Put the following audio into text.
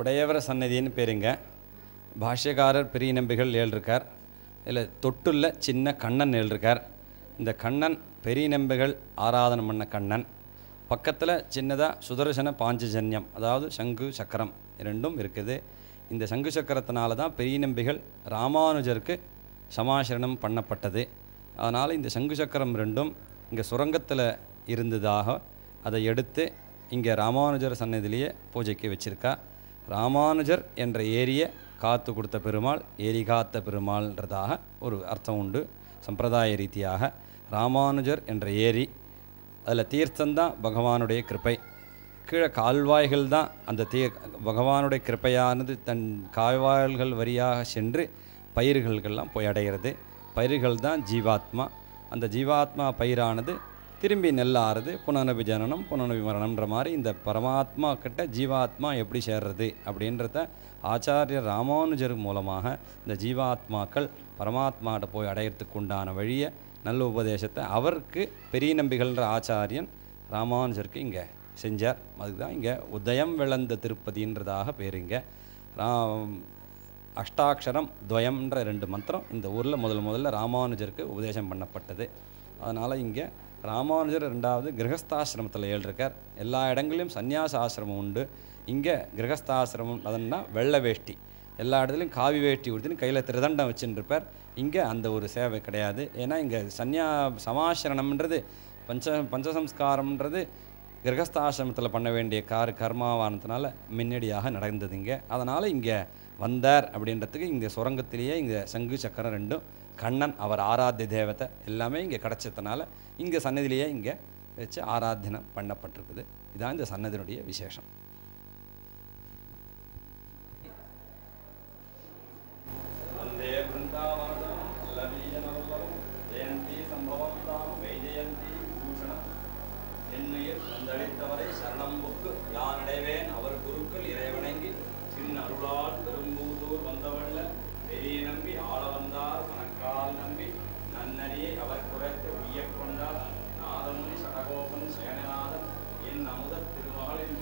உடையவர சன்னதின்னு பேருங்க. பாஷ்யக்காரர் பெரிய நம்பிகள் எழுதிருக்கார். இதில் தொட்டுள்ள சின்ன கண்ணன் எழுதிருக்கார். இந்த கண்ணன் பெரிய நம்பிகள் ஆராதனை பண்ண கண்ணன். பக்கத்தில் சின்னதாக சுதர்சன பாஞ்சஜன்யம், அதாவது சங்கு சக்கரம் ரெண்டும் இருக்குது. இந்த சங்கு சக்கரத்தினால தான் பெரிய நம்பிகள் ராமானுஜருக்கு சமாசரணம் பண்ணப்பட்டது. அதனால் இந்த சங்கு சக்கரம் ரெண்டும் இங்கே சுரங்கத்தில் இருந்ததாக அதை எடுத்து இங்கே ராமானுஜர் சன்னதியிலேயே பூஜைக்கு வச்சுருக்கா. ராமானுஜர் என்ற ஏரியை காத்து கொடுத்த பெருமாள், ஏரி காத்த பெருமாள்ன்றதாக ஒரு அர்த்தம் உண்டு. சம்பிரதாய ரீதியாக ராமானுஜர் என்ற ஏரி, அதில் தீர்த்தந்தான் பகவானுடைய கிருப்பை. கீழே கால்வாய்கள் தான் அந்த பகவானுடைய கிருப்பையானது தன் கால்வாய்கள் வழியாக சென்று பயிர்கள்கெல்லாம் போய் அடைகிறது. பயிர்கள் தான் ஜீவாத்மா. அந்த ஜீவாத்மா பயிரானது திரும்பி நெல்லாறுது. புனரபிஜனனம் புனரபிமரணம்ன்ற மாதிரி இந்த பரமாத்மா கிட்ட ஜீவாத்மா எப்படி சேர்றது அப்படின்றத ஆச்சாரியர் ராமானுஜர் மூலமாக இந்த ஜீவாத்மாக்கள் பரமாத்மாட்ட போய் அடையிறதுக்கு உண்டான வழியை, நல்ல உபதேசத்தை அவருக்கு பெரிய நம்பிகள்ன்ற ஆச்சாரியன் ராமானுஜருக்கு இங்கே செஞ்சார். அதுதான் இங்கே உதயம் விளந்த திருப்பதின்றதாக பேருங்க. அஷ்டாட்சரம் துவயம்ன்ற 2 மந்திரம் இந்த ஊரில் முதல்ல ராமானுஜருக்கு உபதேசம் பண்ணப்பட்டது. அதனால் இங்கே ராமானுஜர் 2வது கிரகஸ்தாசிரமத்தில் எழுதிருக்கார். எல்லா இடங்களிலும் சந்நியாச ஆசிரமம் உண்டு. இங்கே கிரகஸ்தாசிரமம் அதன்னா வெள்ளை வேஷ்டி, எல்லா இடத்துலையும் காவி வேஷ்டி உடுத்தின்னு கையில் திருதண்டம் வச்சுருப்பார். இங்கே அந்த ஒரு சேவை கிடையாது. ஏன்னா இங்கே சமாசரணம்ன்றது பஞ்சசம்ஸ்காரம்ன்றது கிரகஸ்தாசிரமத்தில் பண்ண வேண்டிய கர்மாவானதுனால முன்னடியாக நடந்தது இங்கே. அதனால் இங்கே வந்தார் அப்படின்றதுக்கு இங்கே சுரங்கத்திலேயே இங்கே சங்கு சக்கரம் ரெண்டும் கண்ணன் அவர் ஆராத்திய தேவத்தை எல்லாமே இங்கே கிடச்சதுனால இங்கே சன்னதியிலேயே இங்கே வச்சு ஆராதனை பண்ணப்பட்டிருக்குது. இதான் இந்த சன்னதியினுடைய விசேஷம். பிருந்தாவனதனம் அல்லவீயனவல்லவம் ஜெயந்தி சம்பவந்தாம் வைஜெயந்தி பூஷணம் என்னுயிர் வந்தளித்தவரை சரணம்புக்கு யானடைவேன் அவர் குருக்கள் இறைவணங்கி சின்ன அருளால் பெரும்பூதூர் வந்தவள்ள பெரிய நம்பி ஆள வந்தார் மணக்கால் நம்பி நன்னறியை அவர் குறைத்து உய்யக் கொண்டார் நாதமுனி சடகோபன் சேனநாதன் என் அமுத திருமகளின்